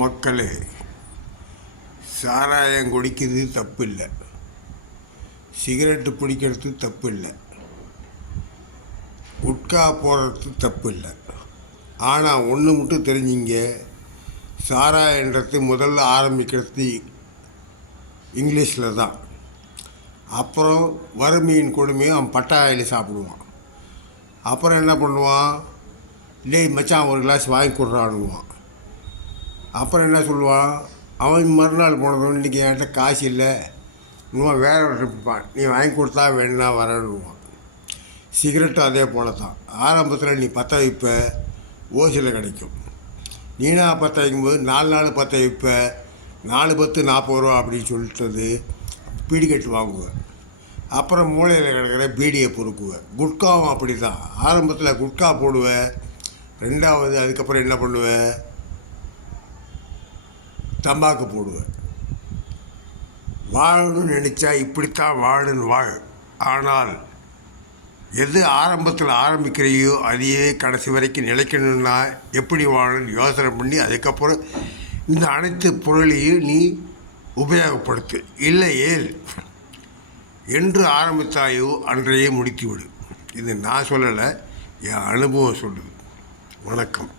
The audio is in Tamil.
மக்களே, சாராயம் குடிக்கிறது தப்பு இல்லை, சிகரெட்டு பிடிக்கிறது தப்பு இல்லை, குட்கா போடுறது தப்பு இல்லை. ஆனால் ஒன்று மட்டும் தெரிஞ்சிங்க, சாராயன்றது முதல்ல ஆரம்பிக்கிறது இங்கிலீஷில் தான். அப்புறம் வறுமையின் கொடுமையும் அவன் பட்டாயில் சாப்பிடுவான். அப்புறம் என்ன பண்ணுவான், டேய் மச்சான் ஒரு கிளாஸ் வாங்கி கொடுறானுவான். அப்புறம் என்ன சொல்லுவான், அவன் மறுநாள் போனதும் இன்றைக்கி என்கிட்ட காசு இல்லை, இன்னும் வேற இருப்பான், நீ வாங்கி கொடுத்தா வேணுன்னா வரணுவான். சிகரெட்டும் அதே போல தான். ஆரம்பத்தில் நீ பற்ற வைப்ப, ஓசியில் கிடைக்கும். நீனா பற்ற வைக்கும்போது 4 நாள் பற்ற வைப்ப, 4 10 40 ரூபா அப்படின்னு சொல்லிட்டு பீடி கட்டு வாங்குவேன். அப்புறம் மூளையில் கிடக்கிற பீடியை பொறுக்குவேன். குட்காவும் அப்படி தான். ஆரம்பத்தில் குட்கா போடுவேன், ரெண்டாவது அதுக்கப்புறம் என்ன பண்ணுவேன், தம்பாக்கு போடுவேன். வாழணும்னு நினச்சா இப்படித்தான் வாழணுன்னு வாழ். ஆனால் எது ஆரம்பத்தில் ஆரம்பிக்கிறையோ அதையே கடைசி வரைக்கும் நிலைக்கணும்னா எப்படி வாழணும்னு யோசனை பண்ணி அதுக்கப்புறம் இந்த அனைத்து பொருளையும் நீ உபயோகப்படுத்து. இல்லையேல் என்று ஆரம்பித்தாயோ அன்றையே முடித்து விடு. இது நான் சொல்லலை, என் அனுபவம் சொல்லுது. வணக்கம்.